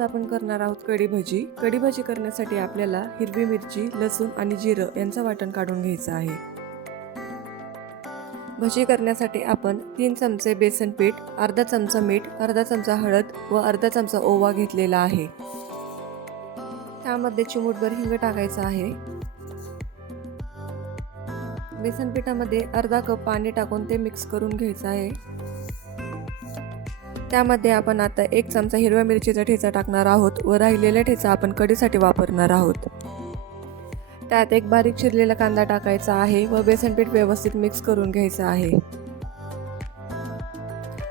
आज आपण करणार आहोत कढी भजी. कढी भजी करण्यासाठी आपल्याला हिरवी मिरची, लसूण आणि जिरं यांचं वाटण काढून घ्यायचं आहे. भजी करण्यासाठी आपण 3 चमचे बेसन पीठ, अर्धा चमचा मीठ, अर्धा चमचा हळद व अर्धा चमचा ओवा घेतलेला आहे. त्यामध्ये चिमूटभर हिंग टाकायचं आहे. बेसन पिठामध्ये अर्धा कप पाणी टाकून ते मिक्स करून घ्यायचं आहे. त्यामध्ये आपण आता 1 चमचा हिरव्या मिरचीचा ठेचा टाकणार आहोत व राहिलेला ठेचा आपण कढीसाठी वापरणार आहोत. त्यात एक बारीक चिरलेला कांदा टाकायचा आहे व बेसन पीठ व्यवस्थित मिक्स करून घ्यायचं आहे.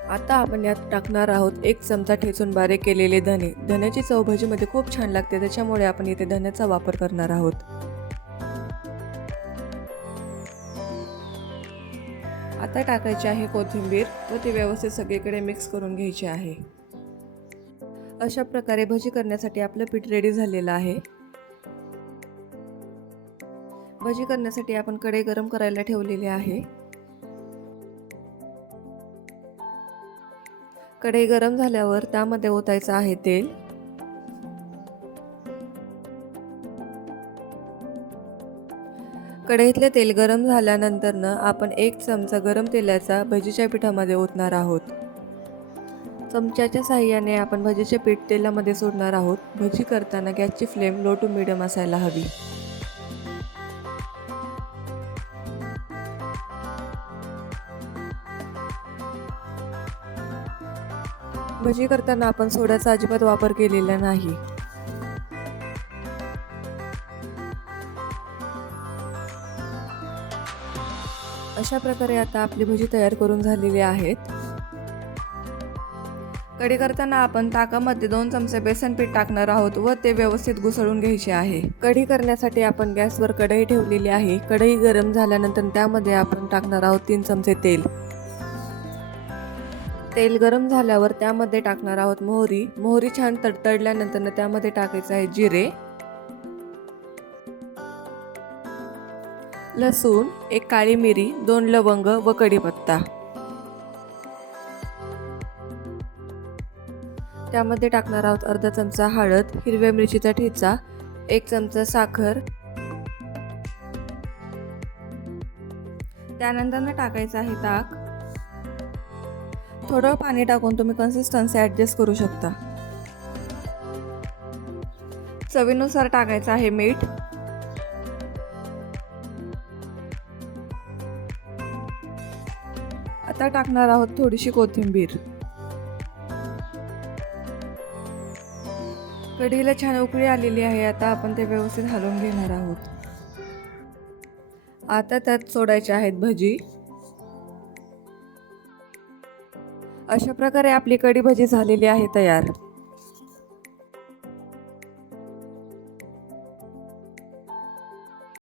आता आपण यात टाकणार आहोत 1 चमचा ठेचून बारीक केलेले धने. धन्याची चव भजीमध्ये खूप छान लागते, त्याच्यामुळे आपण इथे धन्याचा वापर करणार आहोत. आता टाकायची आहे कोथिंबीर व ती व्यवस्थित सगळीकडे मिक्स करून घ्यायची आहे. अशा प्रकारे भजी करण्यासाठी आपलं पीठ रेडी झालेलं आहे. भजी करण्यासाठी आपण कढई गरम करायला ठेवलेली आहे. कढई गरम झाल्यावर त्यामध्ये ओतायचं आहे तेल. कढईतले तेल गरम झाल्यानंतर आपण 1 चमचा गरम तेलाचा भजीच्या पिठामध्ये ओतणार आहोत. चमच्याच्या साहाय्याने आपण भजीचे पीठ तेलामध्ये सोडणार आहोत. भजी करताना गॅसची फ्लेम लो टू मीडियम असायला हवी. भजी करताना आपण सोड्याचा अजिबात वापर केलेला नाही. अशा प्रकारे आता आपली भजी तयार करून झालेली आहेत. कढी करताना आपण ताकामध्ये 2 चमचे बेसन पीठ टाकणार आहोत व ते व्यवस्थित घुसळून घ्यायचे आहे. कढी करण्यासाठी आपण गॅसवर कढई ठेवलेली आहे. कढई गरम झाल्यानंतर त्यामध्ये आपण टाकणार आहोत 3 चमचे तेल. तेल गरम झाल्यावर त्यामध्ये टाकणार आहोत मोहरी. मोहरी छान तडतडल्यानंतर त्यामध्ये टाकायचे आहे जिरे, लसूण, 1 काळी मिरी, 2 लवंग व कढीपत्ता. त्यामध्ये टाकणार आहोत अर्धा चमचा हळद, हिरव्या मिरचीचा ठेचा, 1 चमचा साखर. त्यानंतर टाकायचं आहे ताक. थोडं पाणी टाकून तुम्ही कन्सिस्टन्सी ॲडजस्ट करू शकता. चवीनुसार टाकायचं आहे मीठ. आता टाकणार आहोत थोडीशी कोथिंबीर. कढीला छान उकळी आलेली आहे. आता आपण ते व्यवस्थित हलवून घेणार आहोत. आता त्यात सोडायचे आहेत भजी. अशा प्रकारे आपली कढी भजी झालेली आहे तयार.